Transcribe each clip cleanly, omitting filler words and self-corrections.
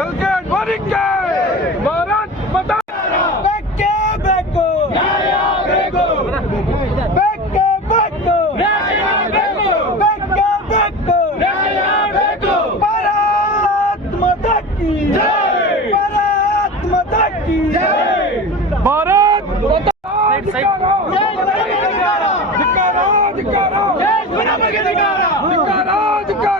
LK ಅಡ್ವಾಣಿಗೆ Bharat ಮಾತಾ ಬೇಕೇ ಬೇಕು, ನ್ಯಾಯ ಬೇಕು, ಬೇಕೇ ಬೇಕು, ನ್ಯಾಯ ಬೇಕು, ಬೇಕೇ ಬೇಕು, ನ್ಯಾಯ ಬೇಕು, ಭಾರತ್ ಮಾತಾ ಕಿ ಜೈ, ಭಾರತ್ ಮಾತಾ ಕಿ ಜೈ, ಭಾರತ್ ಮಾತಾ ಧಿಕ್ಕಾರ, ಧಿಕ್ಕಾರ, ಧಿಕ್ಕಾರ, ನಮಗೆ ಧಿಕ್ಕಾರ, ಧಿಕ್ಕಾರ, ಧಿಕ್ಕಾರ,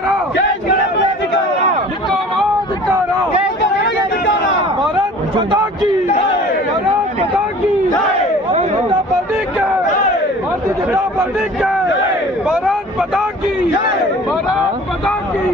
भारत माता की भारत माता की भारतीय जनता पार्टी के भारतीय जनता पार्टी के भारत माता की भारत माता की।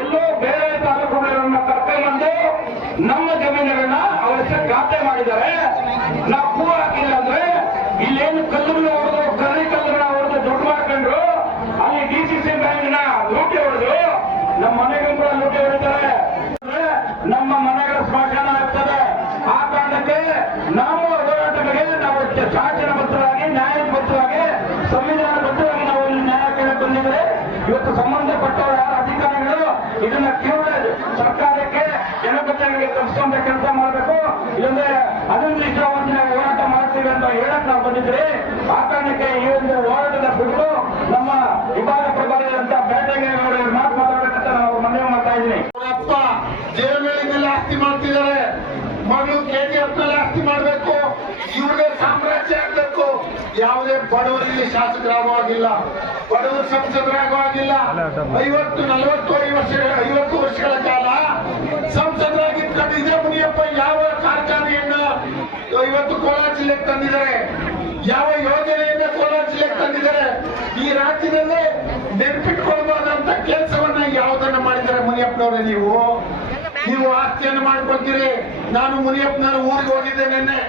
ಎಲ್ಲೋ ಬೇರೆ ತಾಲೂಕುಗಳನ್ನ ಕರ್ಕೊಂಡ್ಬಂದು ನಮ್ಮ ಜಮೀನುಗಳನ್ನ ಅವರ ಖಾತೆ ಮಾಡಿದ್ದಾರೆ. ನಾವು ಕೂ ಹಾಕಿಲ್ಲ ಅಂದ್ರೆ ಇಲ್ಲೇನು ಕಲ್ಲುಗಳನ್ನ ಹೊಡೆದು ಕರಡಿ ಕಲ್ಲುಗಳನ್ನ ಹೊಡೆದು ದುಡ್ಡು ಮಾಡ್ಕೊಂಡ್ರು, ಅಲ್ಲಿ ಡಿಸಿಸಿ ಬ್ಯಾಂಕ್ನ ಲೂಟಿ ಹೊಡೆದ್ರು, ನಮ್ಮ ಮನೆಗಳು ಕೂಡ ಲೂಟಿ ಹೊಡಿತಾರೆ, ನಮ್ಮ ಮನೆಗಳ ಸ್ಮಶಾನ ಆಗ್ತದೆ. ಆ ಕಾರಣಕ್ಕೆ ನಾವು ಹೋರಾಟಗಳಿಗೆ ನಾವು ಶಾಸನಬದ್ಧವಾಗಿ ನ್ಯಾಯಬದ್ಧವಾಗಿ ಸಂವಿಧಾನಬದ್ಧವಾಗಿ ನಾವು ಇಲ್ಲಿ ನ್ಯಾಯ ಕೇಳಕ್ ಬಂದಿದ್ರೆ ಇವತ್ತು ಸಂಬಂಧಪಟ್ಟ ಯಾರ ಅಧಿಕಾರಿಗಳು ಇದನ್ನ ಕೇವಲ ಸರ್ಕಾರಕ್ಕೆ ಜನಪ್ರತಿನಿಧಿಗಳಿಗೆ ತಪ್ಪಿಸುವಂತ ಕೆಲಸ ಮಾಡಬೇಕು, ಇಲ್ಲಂದ್ರೆ ಅನಿರ್ದಿಷ್ಟವಾಗಿ ನಾವು ಹೋರಾಟ ಮಾಡ್ತೀವಿ ಅಂತ ಹೇಳಕ್ ನಾವು ಬಂದಿದ್ರಿ. ಆ ಕಾರಣಕ್ಕೆ ಈ ಒಂದು ಹೋರಾಟದ ಬಿಟ್ಟು ನಮ್ಮ ವಿಭಾಗ ಪ್ರಭಾರಿಯಾದಂತ ಬೇಟೆಗೆ ಮಾತಾಡಬೇಕಂತ ನಾವು ಮನವಿ ಮಾಡ್ತಾ ಇದ್ದೀನಿ. ಅಪ್ಪ ಜಯಮೇಳಿನಲ್ಲಿ ಆಸ್ತಿ ಮಾಡ್ತಿದ್ದಾರೆ, ಮಗಳು KGF ನಲ್ಲಿ ಆಸ್ತಿ ಮಾಡಬೇಕು, ಇವ್ರಿಗೆ ಸಾಮ್ರಾಜ್ಯ ಆಗ್ಬೇಕು. ಯಾವುದೇ ಬಡವರಿಗೆ ಶಾಸಕರಾಗುವಾಗಿಲ್ಲ, ಬಡವರು ಸಂಸದರಾಗುವಾಗಿಲ್ಲ. 50 ವರ್ಷಗಳ ಕಾಲ ಸಂಸದರಾಗಿದ್ದ ಇದೇ ಮುನಿಯಪ್ಪ ಯಾವ ಕಾರ್ಖಾನೆಯನ್ನು ಇವತ್ತು ಕೋಲಾರ ಜಿಲ್ಲೆಗೆ ತಂದಿದ್ದಾರೆ, ಯಾವ ಯೋಜನೆಯನ್ನ ಕೋಲಾರ ಜಿಲ್ಲೆಗೆ ತಂದಿದ್ದಾರೆ, ಈ ರಾಜ್ಯದಲ್ಲಿ ನೆನಪಿಟ್ಕೊಳ್ಬಹುದಂತ ಕೆಲಸವನ್ನ ಯಾವುದನ್ನ ಮಾಡಿದ್ದಾರೆ ಮುನಿಯಪ್ಪನವರೇ? ನೀವು ಆಸ್ತಿಯನ್ನು ಮಾಡ್ಕೊಳ್ತೀರಿ. ನಾನು ಮುನಿಯಪ್ಪನವ್ರ ಊರಿಗೆ ಹೋಗಿದ್ದೆ ನಿನ್ನೆ,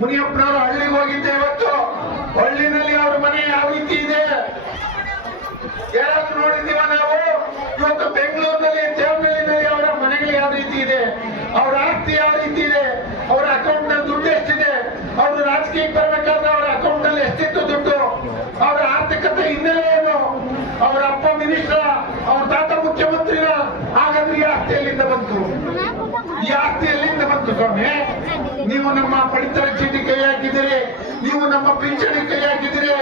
ಮುನಿಯಪ್ಪನವರು ಹಳ್ಳಿಗೆ ಹೋಗಿದ್ದೆ. ಇವತ್ತು ಹಳ್ಳಿನಲ್ಲಿ ಅವ್ರ ಮನೆ ಯಾವ ರೀತಿ ಇದೆ ಯಾರಾದ್ರೂ ನೋಡಿದ್ದೀವ ನಾವು? ಇವತ್ತು ಬೆಂಗಳೂರಿನಲ್ಲಿ ದೇವನಹಳ್ಳಿನಲ್ಲಿ ಅವರ ಮನೆಗಳು ಯಾವ ರೀತಿ ಇದೆ, ಅವರ ಆಸ್ತಿ ಯಾವ ರೀತಿ ಇದೆ, ಅವರ ಅಕೌಂಟ್ ನಲ್ಲಿ ದುಡ್ಡು ಎಷ್ಟಿದೆ, ಅವರು ರಾಜಕೀಯಕ್ಕೆ ಬರಬೇಕಾದ್ರೆ ಅವರ ಅಕೌಂಟ್ ನಲ್ಲಿ ಎಷ್ಟಿತ್ತು ದುಡ್ಡು, ಅವರ ಆರ್ಥಿಕತೆ ಹಿನ್ನೆಲೆ ಏನು, ಅವರ ಅಪ್ಪ ಮಿನಿಸ್ಟರ್, ಅವ್ರ ತಾತ ಮುಖ್ಯಮಂತ್ರಿನ, ಹಾಗಾದ್ರೆ ಈ ಆಸ್ತಿ ಎಲ್ಲಿಂದ ಬಂತು? ಈ ಆಸ್ತಿ ಎಲ್ಲಿಂದ ಬಂತು? ಸ್ವಾಮಿ. ನೀವು ನಮ್ಮ ಪಡಿತರ ಚೀಟಿ ಕೈ ಹಾಕಿದಿರಿ, ನೀವು ನಮ್ಮ ಪಿಂಚಣಿ ಕೈ ಹಾಕಿದಿರಿ,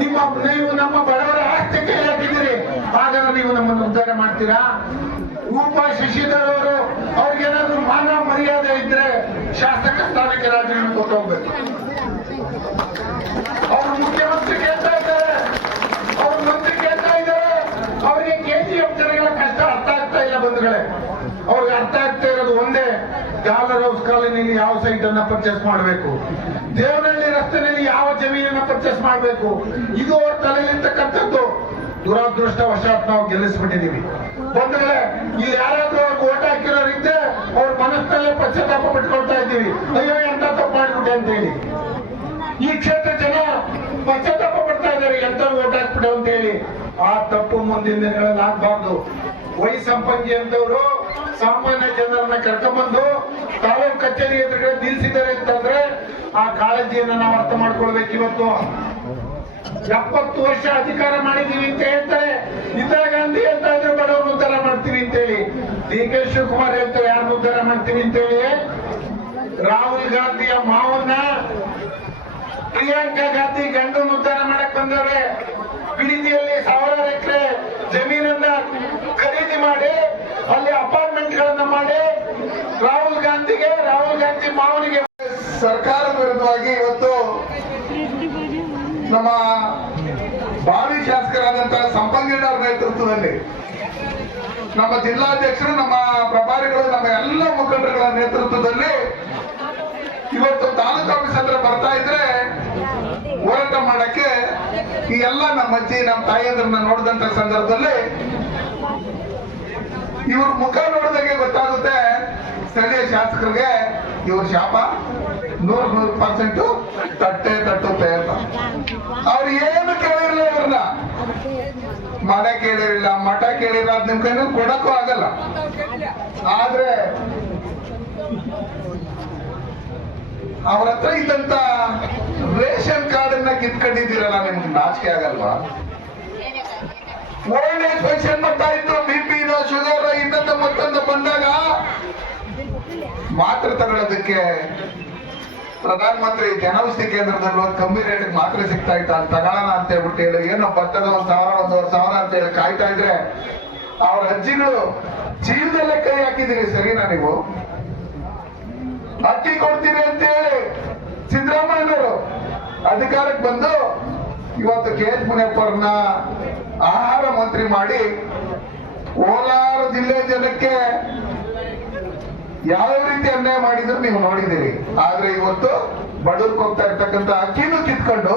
ನೀವು ನಮ್ಮ ಬಡವರ ಆಸ್ತಿ ಕೈ ಹಾಕಿದಿರಿ. ಹಾಗಾದ್ರೆ ನೀವು ನಮ್ಮನ್ನು ಉದ್ಧಾರ ಮಾಡ್ತೀರಾ? ರೂಪ ಶಶಿಧರ್ ಅವರು ಅವ್ರಿಗೇನಾದ್ರೂ ಮಾನ ಮರ್ಯಾದೆ ಇದ್ರೆ ಶಾಸಕ ಸ್ಥಾನಕ್ಕೆ ರಾಜೀನಾಮೆ ಕೊಟ್ಟು ಹೋಗ್ಬೇಕು. ಅವರು ಮುಖ್ಯಮಂತ್ರಿ ಕೇಳ್ತಾ ಇದ್ದಾರೆ, ಅವ್ರ ಮಂತ್ರಿ ಕೇಳ್ತಾ ಇದ್ದಾರೆ. ಅವರಿಗೆ KGF ಜನಗಳ ಕಷ್ಟ ಅರ್ಥ ಆಗ್ತಾ ಇಲ್ಲ ಬಂಧುಗಳೇ. ಅವ್ರಿಗೆ ಅರ್ಥ ಆಗ್ತಾ ಇರೋದು ಒಂದೇ, ಡಾಲರ್ ಹೌಸ್ ಕಾಲೋನಿಯಲ್ಲಿ ಯಾವ ಸೈಟ್ ಅನ್ನ ಪರ್ಚೇಸ್ ಮಾಡಬೇಕು, ದೇವನಹಳ್ಳಿ ರಸ್ತೆಯಲ್ಲಿ ಯಾವ ಜಮೀನನ್ನ ಪರ್ಚೇಸ್ ಮಾಡಬೇಕು, ಇದು ಅವ್ರ ತಲೆಯಲ್ಲಿರ್ತಕ್ಕಂಥದ್ದು. ದುರದೃಷ್ಟವಶಾತ್ ನಾವು ಗೆಲ್ಲಿಸ್ಬಿಟ್ಟಿದೀವಿ ಬಂಧುಗಳೇ. ಇಲ್ಲಿ ಯಾರಾದ್ರೂ ಅವ್ರಿಗೆ ಓಟ್ ಹಾಕಿರೋರಿದ್ದೆ ಅವ್ರ ಮನಸ್ಸಲ್ಲೇ ಪಶ್ಚಾತ್ತಾಪ ಪಟ್ಕೊಳ್ತಾ ಇದ್ದೀವಿ, ಅಯ್ಯೋ ಎಂತ ತಪ್ಪು ಮಾಡ್ಬಿಟ್ಟೆ ಅಂತ ಹೇಳಿ. ಈ ಕ್ಷೇತ್ರ ಜನ ಪಶ್ಚಾತ್ತಾಪ ಪಡ್ತಾ ಇದ್ದಾರೆ, ಎಂತ ಓಟ್ ಹಾಕ್ಬಿಟ್ಟೆ ಅಂತ ಹೇಳಿ. ಆ ತಪ್ಪು ಮುಂದಿನ ದಿನಗಳಲ್ಲಿ ಆಗ್ಬಾರ್ದು. ವೈಸಂಪಂಗಿ ಅಂತವರು ಸಾಮಾನ್ಯ ಜನರನ್ನ ಕರ್ಕೊಂಡ್ಬಂದು ತಾಲೂಕು ಕಚೇರಿ ಎದುರುಗಡೆ ನಿಲ್ಸಿದ್ದಾರೆ ಅಂತಂದ್ರೆ ಆ ಕಾಳಜಿಯನ್ನ ನಾವು ಅರ್ಥ ಮಾಡ್ಕೊಳ್ಬೇಕು. ಇವತ್ತು 70 ವರ್ಷ ಅಧಿಕಾರ ಮಾಡಿದೀವಿ ಅಂತ ಹೇಳ್ತಾರೆ. ಇಂದಿರಾ ಗಾಂಧಿ ಹೇಳ್ತಾ ಇದ್ರೆ ಬಡವ್ರನ್ನ ಉದ್ಧಾರ ಮಾಡ್ತೀವಿ ಅಂತೇಳಿ. DK ಶಿವಕುಮಾರ್ ಹೇಳ್ತಾರೆ ಯಾರನ್ನ ಉದ್ಧಾರ ಮಾಡ್ತೀವಿ ಅಂತೇಳಿ. ರಾಹುಲ್ ಗಾಂಧಿಯ ಮಾವನ್ನ ಪ್ರಿಯಾಂಕಾ ಗಾಂಧಿ ಗಂಡನ ಉದ್ಧಾರ ಮಾಡಕ್ ಬಂದವ್ರೆ. ಬಿಡಿದಿಯಲ್ಲಿ 1000 ಎಕರೆ ಜಮೀನನ್ನ ಖರೀದಿ ಮಾಡಿ ಅಲ್ಲಿ ಅಪಾರ್ಟ್ಮೆಂಟ್ ಗಳನ್ನ ಮಾಡಿ ರಾಹುಲ್ ಗಾಂಧಿ ಮಾವನಿಗೆ ಸರ್ಕಾರದ ವಿರುದ್ಧವಾಗಿ ಇವತ್ತು ನಮ್ಮ ಭಾವಿ ಶಾಸಕರಾದಂತಹ ಸಂಪಂಗಿಣ್ಣವ್ರ ನೇತೃತ್ವದಲ್ಲಿ ನಮ್ಮ ಜಿಲ್ಲಾಧ್ಯಕ್ಷರು, ನಮ್ಮ ಪ್ರಭಾರಿಗಳು, ನಮ್ಮ ಎಲ್ಲ ಮುಖಂಡರುಗಳ ನೇತೃತ್ವದಲ್ಲಿ ಇವತ್ತು ತಾಲೂಕು ಆಫೀಸ್ ಹತ್ರ ಬರ್ತಾ ಇದ್ರೆ ಹೋರಾಟ ಮಾಡಕ್ಕೆ ಈ ಎಲ್ಲ ನಮ್ಮ ಅಜ್ಜಿ ನಮ್ಮ ತಾಯಿಯಂದ್ರನ್ನ ನೋಡಿದಂತ ಸಂದರ್ಭದಲ್ಲಿ ಇವ್ರ ಮುಖ ನೋಡಿದಾಗೆ ಗೊತ್ತಾಗುತ್ತೆ ಸ್ಥಳೀಯ ಶಾಸಕರಿಗೆ ಇವ್ರ ಶಾಪ 100% ತಟ್ಟುತ್ತೆ ಅಂತ. ಅವ್ರು ಏನು ಕೇಳಿರಲಿಲ್ಲ, ಇವ್ರನ್ನ ಮನೆ ಕೇಳಿರಲಿಲ್ಲ, ಮಠ ಕೇಳಿರಲಿಲ್ಲ, ಅದ್ ನಿಮ್ ಕೈನಲ್ಲಿ ಕೊಡಕ್ಕೂ ಆಗಲ್ಲ. ಆದ್ರೆ ಅವ್ರ ಹತ್ರ ಇದ್ದಂತ ರೇಷನ್ ಕಾರ್ಡ್ ಅನ್ನ ಕಿತ್ಕೊಂಡಿದ್ದೀರಲ್ಲ, ನಿಮ್ಗೆ ನಾಚಿಕೆ ಆಗಲ್ವಾ? ಓಲ್ಡ್ ಏಜ್ ಪೆನ್ಷನ್ ಬರ್ತಾ ಇತ್ತು, BP ಶುಗರ್ ಇನ್ನೊಂದು ಮತ್ತೊಂದು ಬಂದಾಗ ಮಾತ್ರೆ ತಗೊಳ್ಳೋದಕ್ಕೆ ಪ್ರಧಾನಮಂತ್ರಿ ಜನೌಷಧಿ ಕೇಂದ್ರದಲ್ಲಿ ಒಂದು ಕಮ್ಮಿ ರೇಟ್ ಮಾತ್ರೆ ಸಿಗ್ತಾ ಇತ್ತು, ಅಂತ ತಗೊಳ್ಳೋಣ ಅಂತ ಹೇಳ್ಬಿಟ್ಟು ಹೇಳಿ ಏನೋ ಭತ್ತದ 1,000-1,500 ಅಂತ ಹೇಳಿ ಕಾಯ್ತಾ ಇದ್ರೆ ಅವ್ರ ಅಜ್ಜಿಗಳು ಜೀವದಲ್ಲೇ ಕೈ ಹಾಕಿದ್ದೀರಿ. ಸರಿನಾ? ನೀವು ಅಕ್ಕಿ ಕೊಡ್ತೀವಿ ಅಂತ ಹೇಳಿ ಸಿದ್ದರಾಮಯ್ಯನವರು ಅಧಿಕಾರಕ್ಕೆ ಬಂದು ಇವತ್ತು KH ಮುನಿಯಪ್ಪ ಅವ್ರನ್ನ ಆಹಾರ ಮಂತ್ರಿ ಮಾಡಿ ಕೋಲಾರ ಜಿಲ್ಲೆ ಜನಕ್ಕೆ ಯಾವ ರೀತಿ ಅನ್ಯಾಯ ಮಾಡಿದ್ರು ನೀವು ನೋಡಿದ್ದೀರಿ. ಆದ್ರೆ ಇವತ್ತು ಬಡವ್ರಿಗೆ ಹೋಗ್ತಾ ಇರ್ತಕ್ಕಂಥ ಅಕ್ಕಿನೂ ಕಿತ್ಕೊಂಡು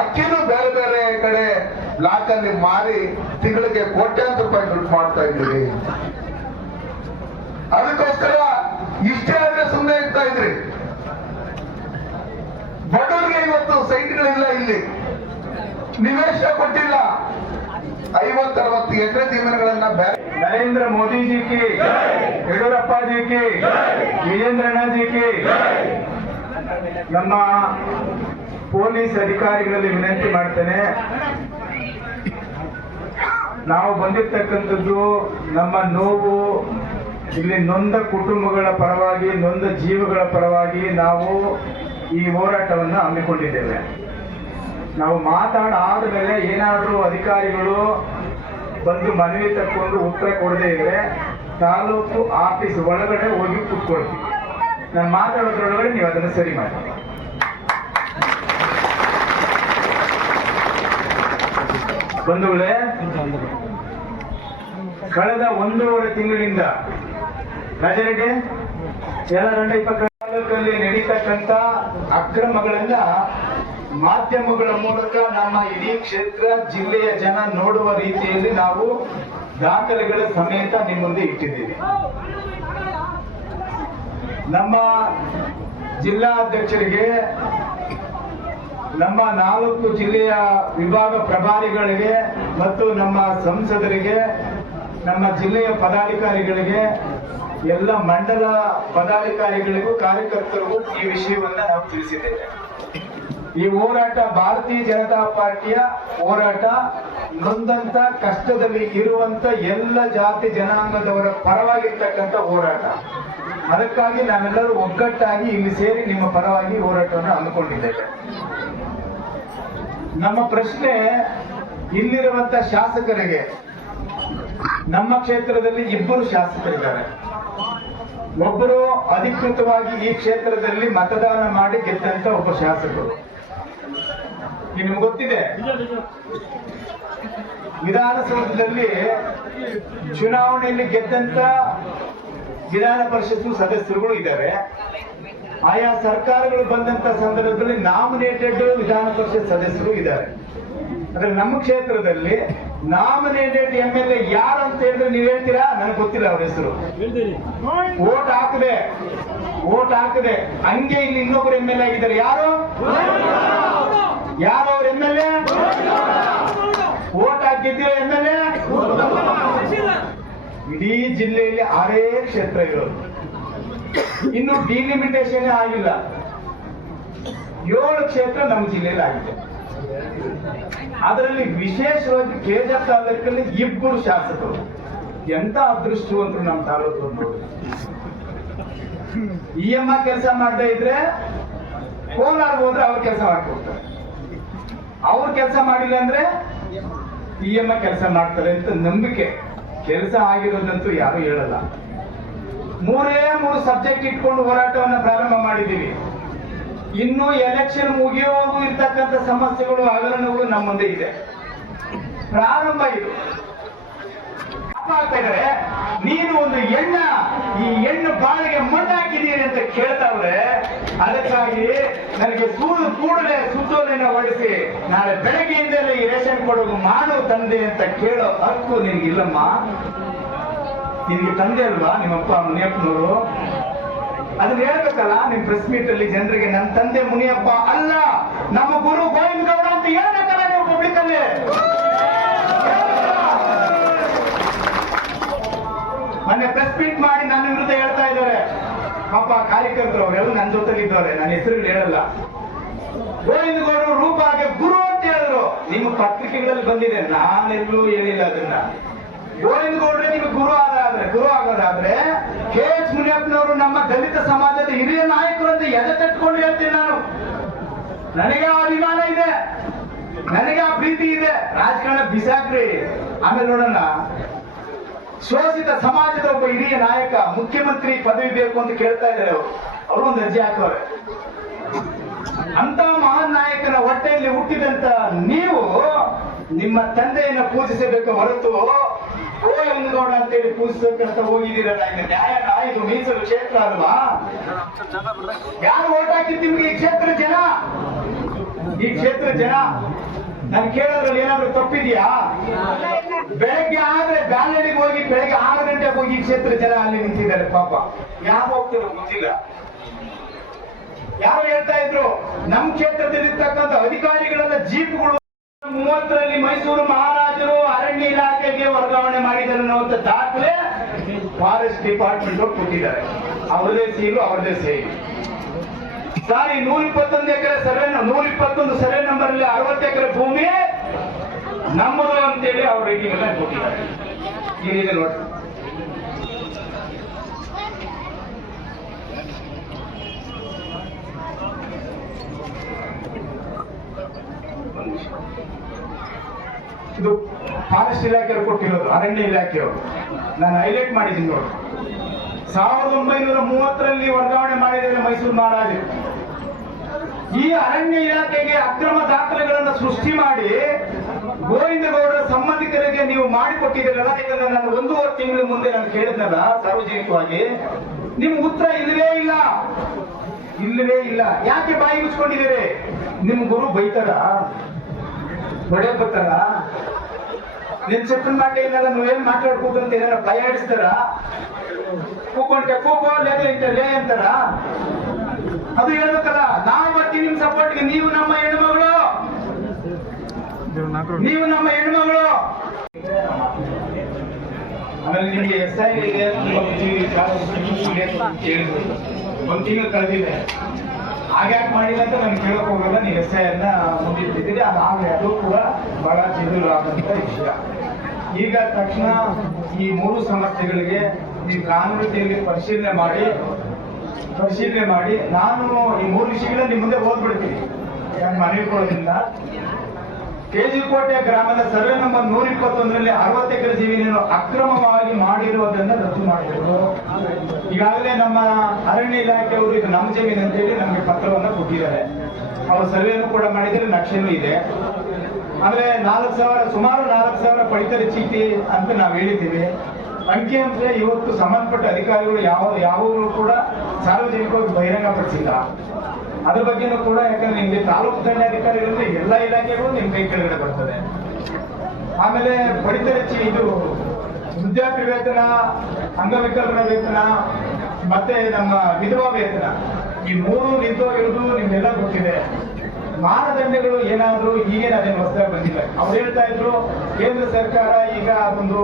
ಅಕ್ಕಿನೂ ಬೇರೆ ಬೇರೆ ಕಡೆ ಬ್ಲಾಕ್ ಅಲ್ಲಿ ಮಾರಿ ತಿಂಗಳಿಗೆ ಕೋಟ್ಯಾಂತರ ರೂಪಾಯಿ ದುಡ್ಡು ಮಾಡ್ತಾ ಇದ್ದೀರಿ. ಅದಕ್ಕೋಸ್ಕರ ಇಷ್ಟೇ ಆದ್ರೆ ಸುಮ್ಮನೆ ಇರ್ತಾ ಇದ್ರಿ. ಬಡವರಿಗೆ ಇವತ್ತು ಸೈಟ್ಗಳಿಲ್ಲ, ಇಲ್ಲಿ ನಿವೇಶ ಕೊಟ್ಟಿಲ್ಲ, 50-60 ಎಕರೆ ಜಮೀನುಗಳನ್ನ नरेंद्र मोदी जी की, येडियूरप्पा जी की, ವಿಜೇಂದ್ರಣ್ಣ जी की. ನಮ್ಮ ಪೊಲೀಸ್ ಅಧಿಕಾರಿಗಳಲ್ಲಿ ವಿನಂತಿ ಮಾಡ್ತೇನೆ, ನಾವು ಬಂದಿರ್ತಕ್ಕಂಥದ್ದು ನಮ್ಮ ನೋವು, ಇಲ್ಲಿ ನೊಂದ ಕುಟುಂಬಗಳ ಪರವಾಗಿ, ನೊಂದ ಜೀವಗಳ ಪರವಾಗಿ ನಾವು ಈ ಹೋರಾಟವನ್ನು ಹಮ್ಮಿಕೊಂಡಿದ್ದೇವೆ. ನಾವು ಮಾತಾಡಾದ ಮೇಲೆ ಏನಾದರೂ ಅಧಿಕಾರಿಗಳು ಬಂದು ಮನವಿ ತಕ್ಕೊಂಡು ಉತ್ತರ ಕೊಡದೇ ಇದ್ರೆ ತಾಲೂಕು ಆಫೀಸ್ ಒಳಗಡೆ ಹೋಗಿ ಕೂತ್ಕೊಳ್ತೀವಿ. ನಾನು ಮಾತಾಡೋದ್ರೊಳಗಡೆ ನೀವು ಅದನ್ನು ಸರಿ ಮಾಡಿ. ಬಂಧುಗಳೇ, ಕಳೆದ 1.5 ತಿಂಗಳಿಂದ ರಾಜರೆಡ್ಡಿ ತಾಲೂಕಲ್ಲಿ ನಡೀತಕ್ಕಂಥ ಅಕ್ರಮಗಳನ್ನ ಮಾಧ್ಯಮಗಳ ಮೂಲಕ ನಮ್ಮ ಇಡೀ ಕ್ಷೇತ್ರ, ಜಿಲ್ಲೆಯ ಜನ ನೋಡುವ ರೀತಿಯಲ್ಲಿ ನಾವು ದಾಖಲೆಗಳ ಸಮೇತ ನಿಮ್ಮ ಮುಂದೆ ಇಟ್ಟಿದ್ದೀವಿ. ನಮ್ಮ ಜಿಲ್ಲಾಧ್ಯಕ್ಷರಿಗೆ, ನಮ್ಮ 4 ಜಿಲ್ಲೆಯ ವಿಭಾಗ ಪ್ರಭಾರಿಗಳಿಗೆ ಮತ್ತು ನಮ್ಮ ಸಂಸದರಿಗೆ, ನಮ್ಮ ಜಿಲ್ಲೆಯ ಪದಾಧಿಕಾರಿಗಳಿಗೆ, ಎಲ್ಲ ಮಂಡಲ ಪದಾಧಿಕಾರಿಗಳಿಗೂ ಕಾರ್ಯಕರ್ತರಿಗೂ ಈ ವಿಷಯವನ್ನ ನಾವು ತಿಳಿಸಿದ್ದೇವೆ. ಈ ಹೋರಾಟ ಭಾರತೀಯ ಜನತಾ ಪಾರ್ಟಿಯ ಹೋರಾಟ, ನೊಂದಂತ ಕಷ್ಟದಲ್ಲಿ ಇರುವಂತ ಎಲ್ಲ ಜಾತಿ ಜನಾಂಗದವರ ಪರವಾಗಿರ್ತಕ್ಕಂಥ ಹೋರಾಟ. ಅದಕ್ಕಾಗಿ ನಾವೆಲ್ಲರೂ ಒಗ್ಗಟ್ಟಾಗಿ ಇಲ್ಲಿ ಸೇರಿ ನಿಮ್ಮ ಪರವಾಗಿ ಹೋರಾಟವನ್ನು ಹಮ್ಮಿಕೊಂಡಿದ್ದೇವೆ. ನಮ್ಮ ಪ್ರಶ್ನೆ ಇಲ್ಲಿರುವಂತ ಶಾಸಕರಿಗೆ, ನಮ್ಮ ಕ್ಷೇತ್ರದಲ್ಲಿ 2 ಶಾಸಕರಿದ್ದಾರೆ. ಒಬ್ಬರು ಅಧಿಕೃತವಾಗಿ ಈ ಕ್ಷೇತ್ರದಲ್ಲಿ ಮತದಾನ ಮಾಡಿ ಗೆದ್ದಂತ ಒಬ್ಬ ಶಾಸಕರು. ನಿಮ್ಗೆ ಗೊತ್ತಿದೆ, ವಿಧಾನಸೌಧದಲ್ಲಿ ಚುನಾವಣೆಯಲ್ಲಿ ಗೆದ್ದಂತ ವಿಧಾನ ಪರಿಷತ್ತು ಸದಸ್ಯರುಗಳು ಇದ್ದಾರೆ. ಆಯಾ ಸರ್ಕಾರಗಳು ಬಂದಂತ ಸಂದರ್ಭದಲ್ಲಿ ನಾಮಿನೇಟೆಡ್ ವಿಧಾನ ಪರಿಷತ್ ಸದಸ್ಯರು ಇದ್ದಾರೆ. ಆದ್ರೆ ನಮ್ಮ ಕ್ಷೇತ್ರದಲ್ಲಿ ನಾಮಿನೇಟೆಡ್ MLA ಯಾರು ಅಂತ ಹೇಳಿದ್ರೆ ನೀವು ಹೇಳ್ತೀರಾ? ನನಗೆ ಗೊತ್ತಿಲ್ಲ ಅವ್ರ ಹೆಸರು. ವೋಟ್ ಹಾಕದೆ ಹಂಗೆ ಇಲ್ಲಿ ಇನ್ನೊಬ್ರು MLA ಆಗಿದ್ದಾರೆ. ಯಾರು ಅವ್ರ MLA? Vote ಹಾಕಿದ್ದೀರ MLA? ಇಡೀ ಜಿಲ್ಲೆಯಲ್ಲಿ 6 ಕ್ಷೇತ್ರ ಇರೋದು. ಇನ್ನು ಡಿಲಿಮಿಟೇಷನ್ ಆಗಿಲ್ಲ. 7 ಕ್ಷೇತ್ರ ನಮ್ಮ ಜಿಲ್ಲೆಯಲ್ಲಿ ಆಗಿದೆ. ಅದರಲ್ಲಿ ವಿಶೇಷವಾಗಿ ಕೆಜ ತಾಲೂಕಲ್ಲಿ 2 ಶಾಸಕರು. ಎಂತ ಅದೃಷ್ಟವಂತರು ನಮ್ಮ ತಾಲೂಕು. EM ಕೆಲಸ ಮಾಡದೇ ಇದ್ರೆ ಕೋಲಾರ ಹೋದ್ರೆ ಅವ್ರ ಕೆಲಸ ಮಾಡ್ಕೊಡ್ತಾರೆ. ಅವ್ರ ಕೆಲಸ ಮಾಡಿಲ್ಲ ಅಂದ್ರೆ EM ಕೆಲಸ ಮಾಡ್ತಾರೆ ಅಂತ ನಂಬಿಕೆ. ಕೆಲಸ ಆಗಿರೋದಂತೂ ಯಾರು ಹೇಳಲ್ಲ. 3 ಸಬ್ಜೆಕ್ಟ್ ಇಟ್ಕೊಂಡು ಹೋರಾಟವನ್ನು ಪ್ರಾರಂಭ ಮಾಡಿದ್ದೀವಿ. ಇನ್ನು ಎಲೆಕ್ಷನ್ ಮುಗಿಯೋವರೆಗೂ ಇರ್ತಕ್ಕಂಥ ಸಮಸ್ಯೆಗಳು, ಹಗರಣಗಳು ನಮ್ಮ ಮುಂದೆ ಇದೆ. ಪ್ರಾರಂಭ ಇದು ಆಗ್ತಾ ಇದ್ದಾರೆ. ನೀನು ಒಂದು ಈ ಹೆಣ್ಣು ಬಾಳಿಗೆ ಮಣ್ಣು ಹಾಕಿದೀರಿ ಅಂತ ಕೇಳ್ತಾವ್ರೆ. ಅದಕ್ಕಾಗಿ ನನಗೆ ಕೂಡಲೇ ಸುತ್ತೋಲೆಯನ್ನು ಹೊಡಿಸಿ ನಾಳೆ ಬೆಳಗ್ಗೆಯಿಂದಲೇ ಈ ರೇಷನ್ ಕೊಡೋದು ಮಾಡು ತಂದೆ ಅಂತ ಕೇಳೋ ಹಕ್ಕು ನಿನಗಿಲ್ಲಮ್ಮ. ನಿನಗೆ ತಂದೆ ಅಲ್ವಾ ನಿಮ್ಮಪ್ಪ ಮುನಿಯಪ್ಪನವರು? ಅದನ್ನ ಹೇಳ್ಬೇಕಲ್ಲ ನಿಮ್ ಪ್ರೆಸ್ ಮೀಟ್ ಅಲ್ಲಿ ಜನರಿಗೆ. ನನ್ನ ತಂದೆ ಮುನಿಯಪ್ಪ ಅಲ್ಲ, ನಮ್ಮ ಗುರು ಗೋವಿಂದ ಗೌಡ ಅಂತ ಹೇಳ್ಬೇಕಲ್ಲ ನೀವು ಪಬ್ಲಿಕ್ ಅಲ್ಲಿ. ಮೊನ್ನೆ ಪ್ರೆಸ್ ಮೀಟ್ ಮಾಡಿ ನನ್ನ ವಿರುದ್ಧ ಹೇಳ್ತಾ ಇದ್ದಾರೆ ಪಾಪ ಕಾರ್ಯಕರ್ತರು. ಅವರೆಲ್ಲ ನನ್ನ ಜೊತೆಲಿ ಇದ್ದವ್ರೆ, ನನ್ನ ಹೆಸರು ಹೇಳಲ್ಲ. ಗೋವಿಂದ ಗೌಡರು ರೂಪಾಗೆ ಗುರು ಅಂತ ಹೇಳಿದ್ರು. ನಿಮ್ಮ ಪತ್ರಿಕೆಗಳಲ್ಲಿ ಬಂದಿದೆ, ನಾನೆಲ್ಲೂ ಹೇಳಿಲ್ಲ ಅದನ್ನ. ಗೋವಿಂದ ಗೌಡ್ರೆ ನಿಮಗೆ ಗುರು ಆಗೋದಾದ್ರೆ KH ಮುನಿಯಪ್ಪನವರು ನಮ್ಮ ದಲಿತ ಸಮಾಜದ ಹಿರಿಯ ನಾಯಕರು ಅಂತ ಎದೆ ತಟ್ಕೊಂಡು ಹೇಳ್ತೀನಿ ನಾನು. ನನಗೆ ಆ ಅಭಿಮಾನ ಇದೆ, ನನಗೆ ಆ ಪ್ರೀತಿ ಇದೆ. ರಾಜಕಾರಣ ಬಿಸಾಕ್ರಿ, ಆಮೇಲೆ ನೋಡೋಣ. ಶೋಷಿತ ಸಮಾಜದ ಒಬ್ಬ ಹಿರಿಯ ನಾಯಕ ಮುಖ್ಯಮಂತ್ರಿ ಪದವಿ ಬೇಕು ಅಂತ ಕೇಳ್ತಾ ಇದ್ದಾರೆ. ಅವರು ಒಂದು ಅರ್ಜಿ ಹಾಕೋರೆ. ಅಂತ ಮಹಾನ್ ನಾಯಕನ ಹೊಟ್ಟೆಯಲ್ಲಿ ಹುಟ್ಟಿದಂತ ನೀವು ನಿಮ್ಮ ತಂದೆಯನ್ನ ಪೂಜಿಸಬೇಕು ಹೊರತು ಗೋವಿಂದ ಗೌಡ ಅಂತೇಳಿ ಪೂಜಿಸಬೇಕಂತ ಹೋಗಿದ್ದೀರಲ್ಲ. ಈಗ ನ್ಯಾಯನ? ಇದು ಮೀಸಲು ಕ್ಷೇತ್ರ ಅಲ್ವಾ? ಯಾರು ಓಟ್ ಹಾಕಿದ್ದು ನಿಮ್ಗೆ? ಈ ಕ್ಷೇತ್ರ ಜನ. ನಾನು ಕೇಳೋದ್ರಲ್ಲಿ ಏನಾದ್ರು ತಪ್ಪಿದ್ಯಾ? ಬೆಳಗ್ಗೆ ಆದ್ರೆ ಬ್ಯಾಲೆಡಿಗೆ ಹೋಗಿ ಬೆಳಗ್ಗೆ 6 ಗಂಟೆಗೆ ಹೋಗಿ ಈ ಕ್ಷೇತ್ರ ಜನ ಅಲ್ಲಿ ನಿಂತಿದ್ದಾರೆ. ಪಾಪ ಯಾರು ಹೋಗ್ತಿರೋ ಗೊತ್ತಿಲ್ಲ. ಯಾರು ಹೇಳ್ತಾ ಇದ್ರು ನಮ್ಮ ಕ್ಷೇತ್ರದಲ್ಲಿರ್ತಕ್ಕಂಥ ಅಧಿಕಾರಿಗಳೆಲ್ಲ ಜೀಪ್ಗಳು 30ರಲ್ಲಿ ಮೈಸೂರು ಮಹಾರಾಜರು ಅರಣ್ಯ ಇಲಾಖೆಗೆ ವರ್ಗಾವಣೆ ಮಾಡಿದ್ದಾರೆ ಅನ್ನುವಂಥ ದಾಖಲೆ ಫಾರೆಸ್ಟ್ ಡಿಪಾರ್ಟ್ಮೆಂಟ್ ಕೊಟ್ಟಿದ್ದಾರೆ. ಅವರದೇ ಸೀಲು, ಅವರದೇ ಸೇರಿ. ಸಾರಿ, 121 ಎಕರೆ ಸರ್ವೆ, 121 ಸರ್ವೆ ನಂಬರ್ ಅಲ್ಲಿ 60 ಎಕರೆ ಭೂಮಿ ನಮ್ಮದು ಅಂತೇಳಿ ಅವ್ರ ರೇಟಿಂಗ್ ಎಲ್ಲ ಕೊಟ್ಟಿದ್ದಾರೆ. ಏನಿದೆ ನೋಡಿ. ಇದು ಫಾರೆಸ್ಟ್ ಇಲಾಖೆಯವರು ಕೊಟ್ಟಿರೋದು, ಅರಣ್ಯ ಇಲಾಖೆಯವರು. ನಾನು ಹೈಲೈಟ್ ಮಾಡಿದ್ದೀನಿ ನೋಡಿ. 1930ರಲ್ಲಿ ವರ್ಗಾವಣೆ ಮಾಡಿದ್ದಾರೆ ಮೈಸೂರು ಮಹಾರಾಜರು. ಈ ಅರಣ್ಯ ಇಲಾಖೆಗೆ ಅಕ್ರಮ ದಾಖಲೆಗಳನ್ನು ಸೃಷ್ಟಿ ಮಾಡಿ ಗೋವಿಂದ ಗೌಡರ ಸಂಬಂಧಿಕರಿಗೆ ನೀವು ಮಾಡಿಕೊಟ್ಟಿದ್ದೀರಲ್ಲ. ಯಾಕಂದ್ರೆ ನಾನು 1.5 ತಿಂಗಳ ಮುಂದೆ ನಾನು ಕೇಳಿದ್ನಲ್ಲ ಸಾರ್ವಜನಿಕವಾಗಿ, ನಿಮ್ ಉತ್ತರ ಇಲ್ಲವೇ ಇಲ್ಲ. ಯಾಕೆ ಬಾಯಿ ಮುಚ್ಕೊಂಡಿದ್ದೀರಿ? ನಿಮ್ ಗುರು ಬೈತಾರ, ಹೊಡೆ ಬರ್ತಾರ? ನಿನ್ ಚಪ್ಪನ್ ಮಾಟೆ ಇಲ್ಲ ನೀವೇನ್ ಮಾತಾಡ್ಬೋದು ಅಂತ ಏನಾರ ಭಯ ಆಡಿಸ್ತಾರ? ಕೂಕೊಂಡ್ರೆ ಕೂಕೋ ಲೇ ಅಂತಾರ? ಅದು ಹೇಳ್ಬೇಕಲ್ಲ. ನಾವು ಬರ್ತೀವಿ ನಿಮ್ ಸಪೋರ್ಟ್ಗೆ. ನೀವು ನಮ್ಮ ಹೆಣ್ಮಗಳು. ಆಮೇಲೆ ನಿಮಗೆ SI ಇದೆ, 1 ತಿಂಗಳು ಕಳೆದಿದೆ. ಹಾಗ್ಯಾಕೆ ಮಾಡಿಲ್ಲ ಅಂತ ನಾನು ಕೇಳಕ್ ಹೋಗಲ್ಲ. ನೀವು SI ಅನ್ನ ಮುಂದಿಟ್ಟಿದ್ದೀರಿ, ಅದು ಕೂಡ ಬಹಳ ಚಿಗುರಾದಂತ ವಿಷಯ. ಈಗ ತಕ್ಷಣ ಈ 3 ಸಮಸ್ಯೆಗಳಿಗೆ ನೀವು ಕಾನೂನು ರೀತಿಯಲ್ಲಿ ಪರಿಶೀಲನೆ ಮಾಡಿ ನಾನು ಈ 3 ವಿಷಯಗಳನ್ನ ನಿಮ್ಮ ಮುಂದೆ ಓದ್ಬಿಡ್ತೀನಿ. ನಾನು ಮನವಿ ಕೊಡೋದ್ರಿಂದ ಕೆಜಿಕೋಟೆ ಗ್ರಾಮದ ಸರ್ವೆ ನಂಬರ್ 121ರಲ್ಲಿ 60 ಎಕರೆ ಜಮೀನನ್ನು ಅಕ್ರಮವಾಗಿ ಮಾಡಿರುವುದನ್ನು ರದ್ದು ಮಾಡಿದರು. ಈಗಾಗಲೇ ನಮ್ಮ ಅರಣ್ಯ ಇಲಾಖೆಯವರು ಇದು ನಮ್ಮ ಜಮೀನು ಅಂತ ಹೇಳಿ ನಮಗೆ ಪತ್ರವನ್ನು ಕೊಟ್ಟಿದ್ದಾರೆ. ಅವರು ಸರ್ವೆಯನ್ನು ಕೂಡ ಮಾಡಿದರೆ, ನಕ್ಷೆನೂ ಇದೆ. ಆಮೇಲೆ ಸುಮಾರು 4,000 ಪಡಿತರ ಚೀಟಿ ಅಂತ ನಾವು ಹೇಳಿದ್ದೀವಿ. ಅಂಕಿಅಂಶ ಇವತ್ತು ಸಂಬಂಧಪಟ್ಟ ಅಧಿಕಾರಿಗಳು ಯಾವಾಗಲೂ ಕೂಡ ಸಾರ್ವಜನಿಕವಾಗಿ ಬಹಿರಂಗಪಡಿಸಿಲ್ಲ. ಅದ್ರ ಬಗ್ಗೆನೂ ಕೂಡ, ಯಾಕಂದ್ರೆ ನಿಮ್ಗೆ ತಾಲೂಕು ದಂಡಾಧಿಕಾರಿಗಳು ಎಲ್ಲ ಇಲಾಖೆಗಳು ನಿಮ್ ಕೈ ಕೆಳಗಡೆ ಬರ್ತದೆ. ಆಮೇಲೆ ಪಡಿತರ ಇದು ವೃದ್ಧಾಪ್ಯ ವೇತನ, ಅಂಗವಿಕಲರ ವೇತನ ಮತ್ತೆ ನಮ್ಮ ವಿಧವಾ ವೇತನ, ಈ 3 ನಿಂತೋಗಿರೋದು ನಿಮ್ಗೆಲ್ಲ ಗೊತ್ತಿದೆ. ಮಾನದಂಡಗಳು ಏನಾದ್ರು ಈಗೇನು ಅದೇನು ಹೊಸದಾಗಿ ಬಂದಿಲ್ಲ. ಅವ್ರು ಹೇಳ್ತಾ ಇದ್ರು ಕೇಂದ್ರ ಸರ್ಕಾರ ಈಗ ಒಂದು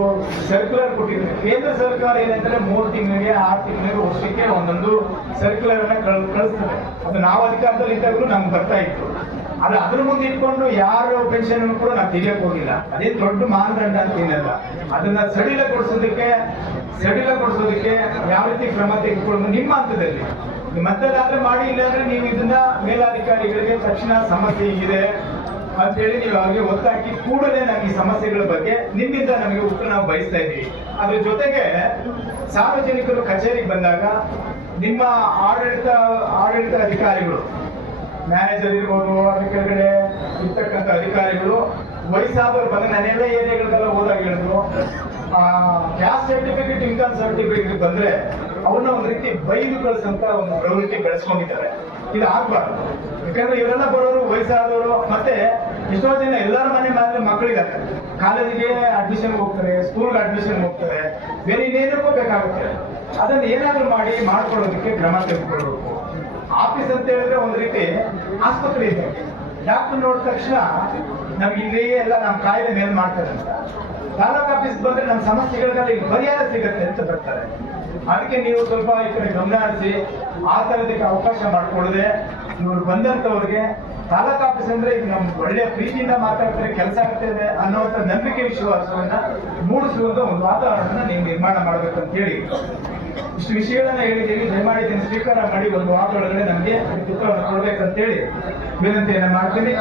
ಸರ್ಕ್ಯುಲರ್ ಕೊಟ್ಟಿದೆ. ಕೇಂದ್ರ ಸರ್ಕಾರ ಏನಂದ್ರೆ 3 ತಿಂಗಳಿಗೆ 6 ತಿಂಗಳಿಗೆ ವರ್ಷಕ್ಕೆ ಒಂದೊಂದು ಸರ್ಕ್ಯುಲರ್ ಅನ್ನ ಕಳಿಸ್ತದೆ. ಅದು ನಾವು ಅಧಿಕಾರದಲ್ಲಿ ಇದ್ದಾಗಲೂ ನಮ್ಗೆ ಬರ್ತಾ ಇತ್ತು. ಆದ್ರೆ ಅದ್ರ ಮುಂದೆ ಇಟ್ಕೊಂಡು ಯಾರು ಪೆನ್ಷನ್ ಕೂಡ ನಾವು ತೆಗಿಯಕ್ ಹೋಗಿಲ್ಲ. ಅದೇ ದೊಡ್ಡ ಮಾನದಂಡ ಅಂತ ಏನಲ್ಲ. ಅದನ್ನ ಸಡಿಲಗೊಳಿಸೋದಕ್ಕೆ ಯಾವ ರೀತಿ ಕ್ರಮ ತೆಗೆದುಕೊಂಡು ನಿಮ್ಮ ಹಂತದಲ್ಲಿ ಮತ್ತದಾದ್ರೆ ಮಾಡಿ, ಇಲ್ಲಾಂದ್ರೆ ನೀವು ಇದನ್ನ ಮೇಲಾಧಿಕಾರಿಗಳಿಗೆ ತಕ್ಷಣ ಸಮಸ್ಯೆ ಇದೆ ಅಂತ ಹೇಳಿ ನೀವು ಅವ್ರಿಗೆ ಒತ್ತಾಕಿ ಕೂಡಲೇ ನಮ್ಗೆ ಈ ಸಮಸ್ಯೆಗಳ ಬಗ್ಗೆ ನಿಮ್ಮಿಂದ ನಮಗೆ ಉತ್ತರ ನಾವು ಬಯಸ್ತಾ ಇದ್ದೀವಿ. ಅದ್ರ ಜೊತೆಗೆ ಸಾರ್ವಜನಿಕರು ಕಚೇರಿಗೆ ಬಂದಾಗ ನಿಮ್ಮ ಆಡಳಿತ ಅಧಿಕಾರಿಗಳು, ಮ್ಯಾನೇಜರ್ ಇರ್ಬೋದು, ಅದ್ರ ಕೆಳಗಡೆ ಇರ್ತಕ್ಕಂಥ ಅಧಿಕಾರಿಗಳು ವಯಸ್ಸಾದವ್ರು ಬಂದ ನಾನೆಲ್ಲ ಏರಿಯಾಗಳಿಗೆಲ್ಲ ಹೋದಾಗ ಹೇಳಿದ್ರು, ಕ್ಯಾಸ್ಟ್ ಸರ್ಟಿಫಿಕೇಟ್, ಇನ್ಕಮ್ ಸರ್ಟಿಫಿಕೇಟ್ ಬಂದ್ರೆ ಅವ್ರನ್ನ ಒಂದ್ ರೀತಿ ಬೈದು ಕಳ್ಸಂತ ಒಂದು ಪ್ರವೃತ್ತಿ ಬೆಳೆಸ್ಕೊಂಡಿದ್ದಾರೆ. ಇದು ಆಗ್ಬಾರ್ದು. ಯಾಕಂದ್ರೆ ಇವರೆಲ್ಲ ಬರೋರು ವಯಸ್ಸಾದವರು, ಮತ್ತೆ ಎಷ್ಟೋ ಜನ ಎಲ್ಲರ ಮನೆ ಮೇಲೆ ಮಕ್ಕಳಿದ್ದಾರೆ, ಕಾಲೇಜಿಗೆ ಅಡ್ಮಿಷನ್ ಹೋಗ್ತಾರೆ, ಸ್ಕೂಲ್ಗೆ ಅಡ್ಮಿಷನ್ ಹೋಗ್ತಾರೆ, ಬೇರೆ ಇನ್ನೇನಕ್ಕೂ ಬೇಕಾಗುತ್ತೆ. ಅದನ್ನ ಏನಾದ್ರೂ ಮಾಡ್ಕೊಳ್ಳೋದಕ್ಕೆ ಕ್ರಮ ತೆಗೆದುಕೊಳ್ಬೇಕು. ಆಫೀಸ್ ಅಂತ ಹೇಳಿದ್ರೆ ಒಂದ್ ರೀತಿ ಆಸ್ಪತ್ರೆ ಇದೆ. ಡಾಕ್ಟರ್ ನೋಡಿದ ತಕ್ಷಣ ನಮ್ಗೆ ಇಲ್ಲಿ ಎಲ್ಲ ನಮ್ಮ ಕಾಯಿಲೆ ಮೇಲ್ ಮಾಡ್ತಾರೆ ಅಂತ. ತಾಲೂಕ್ ಆಫೀಸ್ ಬಂದ್ರೆ ನಮ್ಮ ಸಮಸ್ಯೆಗಳಿಗೆಲ್ಲ ಇಲ್ಲಿ ಪರಿಹಾರ ಸಿಗತ್ತೆ ಅಂತ ಬರ್ತಾರೆ. ಅದಕ್ಕೆ ನೀವು ಸ್ವಲ್ಪ ಈ ಕಡೆ ಗಮನ ಹರಿಸಿ ಆ ತರದಕ್ಕೆ ಅವಕಾಶ ಮಾಡಿಕೊಡದೆ ಇವ್ರು ಬಂದಂತವ್ರಿಗೆ ತಾಲೂಕ್ ಆಫೀಸ್ ಅಂದ್ರೆ ಈಗ ನಮ್ಗೆ ಒಳ್ಳೆಯ ಪ್ರೀತಿಯಿಂದ ಮಾತಾಡ್ತಾರೆ, ಕೆಲಸ ಆಗ್ತದೆ ಅನ್ನೋಂಥ ನಂಬಿಕೆ ವಿಶ್ವಾಸವನ್ನ ಮೂಡಿಸುವಂತ ಒಂದು ವಾತಾವರಣ ನೀವು ನಿರ್ಮಾಣ ಮಾಡ್ಬೇಕಂತ ಹೇಳಿ ಇಷ್ಟು ವಿಷಯಗಳನ್ನ ಹೇಳಿದ್ದೀವಿ. ದಯಮಾಡಿ ಇದನ್ನು ಸ್ವೀಕಾರ ಮಾಡಿ ಒಂದು ವಾರದೊಳಗಡೆ ನಮಗೆ ಉತ್ತರವನ್ನು ಕೊಡ್ಬೇಕಂತ ಹೇಳಿ ವಿನಂತಿಯನ್ನ ಮಾಡ್ತೀನಿ.